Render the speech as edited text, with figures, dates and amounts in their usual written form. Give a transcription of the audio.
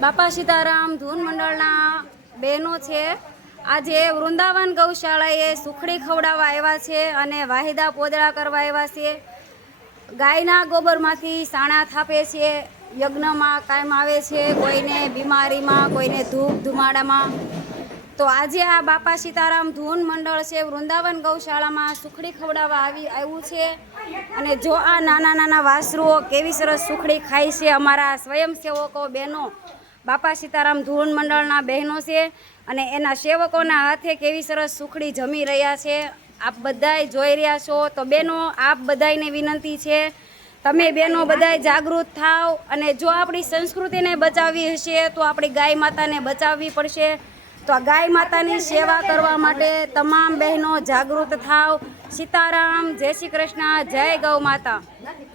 બાપા સીતારામ ધૂન મંડળના બહેનો છે આજે વૃંદાવન ગૌશાળાએ સુખડી ખવડાવવા આવ્યા છે અને વાહિદા પોદળા કરવા આવ્યા છે. ગાયના ગોબરમાંથી સાણા થાપે છે, યજ્ઞમાં કાયમ આવે છે, કોઈને બીમારીમાં, કોઈને ધૂપ ધુમાડામાં. તો આજે આ બાપા સીતારામ ધૂન મંડળ છે વૃંદાવન ગૌશાળામાં સુખડી ખવડાવવા આવ્યું છે. અને જો આ નાના નાના વાસરુઓ કેવી સરસ સુખડી ખાય છે, અમારા સ્વયંસેવકો બહેનો બાપા સીતારામ ધૂન મંડળના બહેનો છે અને એના સેવકોના હાથે કેવી સરસ સુખડી જમી રહ્યા છે. આપ બધાય જોઈ રહ્યા છો. તો બહેનો, આપ બધાયને વિનંતી છે, તમે બહેનો બધાય જાગૃત થાવ અને જો આપણી સંસ્કૃતિને બચાવવી હશે તો આપણી ગાય માતાને બચાવવી પડશે. તો આ ગાય માતાની સેવા કરવા માટે તમામ બહેનો જાગૃત થાવ. સીતારામ, જય શ્રી કૃષ્ણ, જય ગૌ માતા.